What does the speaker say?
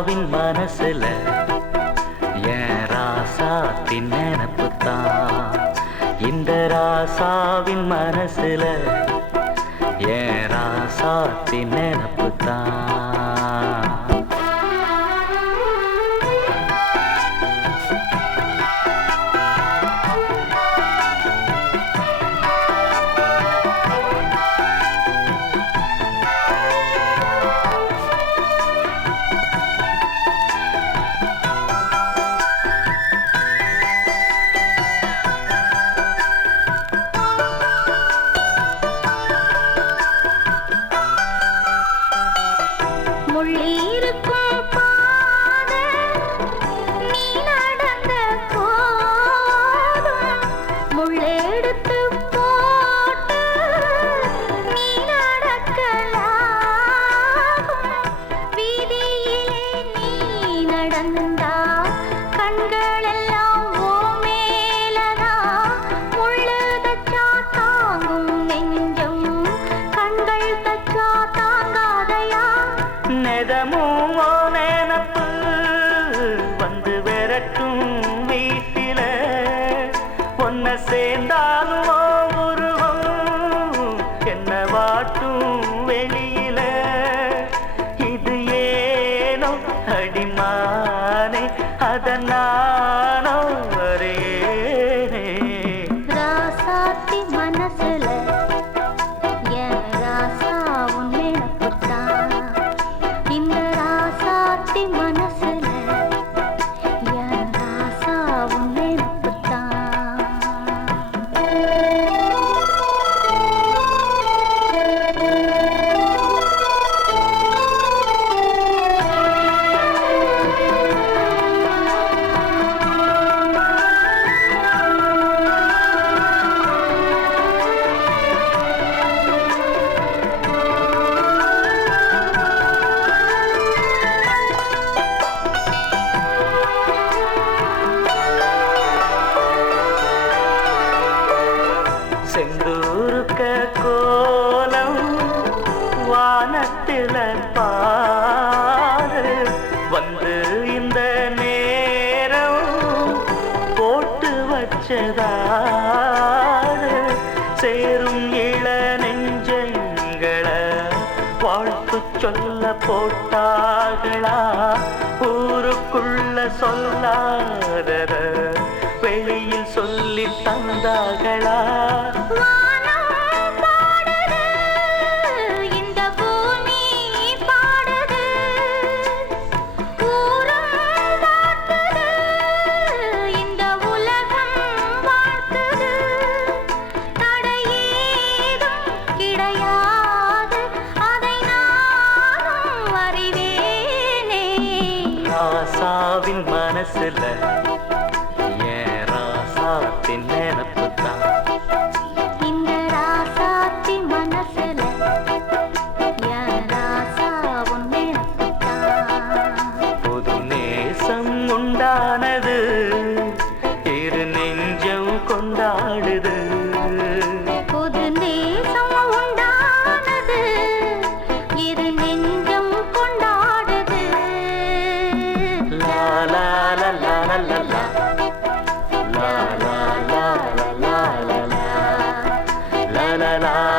ராசாவின் மனசுல என் ராசாத்தின் நினப்புத்தான். இந்த ராசாவின் மனசுல என் ராசாத்தின் நினப்புத்தான். நெதமும் நெனப்பு வந்து விரட்டும் வீட்டில ஒன்ன சேர்ந்தாலும் உருவம் என்ன வாட்டும் வெளியில. இது ஏனோ அடிமானே அதனானோ வரேனே. ராசாத்தி மனசுல என் ராசா உன்னை நப்புத்தான். இந்த ராசாத்தி மனசுல என் ராசா உன்னை நப்புத்தான். செந்தூருக்க கோலம் வானத்தில பாரு வந்து இந்த நேரம் போட்டு வச்சதாரு. சேரும் இள நெஞ்சங்களை வாழ்த்து சொல்ல போட்டார்களா? ஊருக்குள்ள சொல்லாதத வெளியில் சொல்லி தந்தார்களா? இந்த பூமி பாடுது, ஊரும் வாழ்த்துது, இந்த உலகம் வாழ்த்துது. தடையேதும் கிடையாது, அதை நானும் அறிவேனே. ராசாவின் மனசுல என் ராசாத்தின் நினப்புத்தான். இந்த ராசாத்தி மனசுல என் ராசா உன் நினப்புத்தான். புது நேசம் உண்டானது, இரு நெஞ்சம் கொண்டாடுது. புது நேசம் உண்டானது, இரு நெஞ்சம் கொண்டாடுது. லா லா லா லா லா லா la la la la la la la la la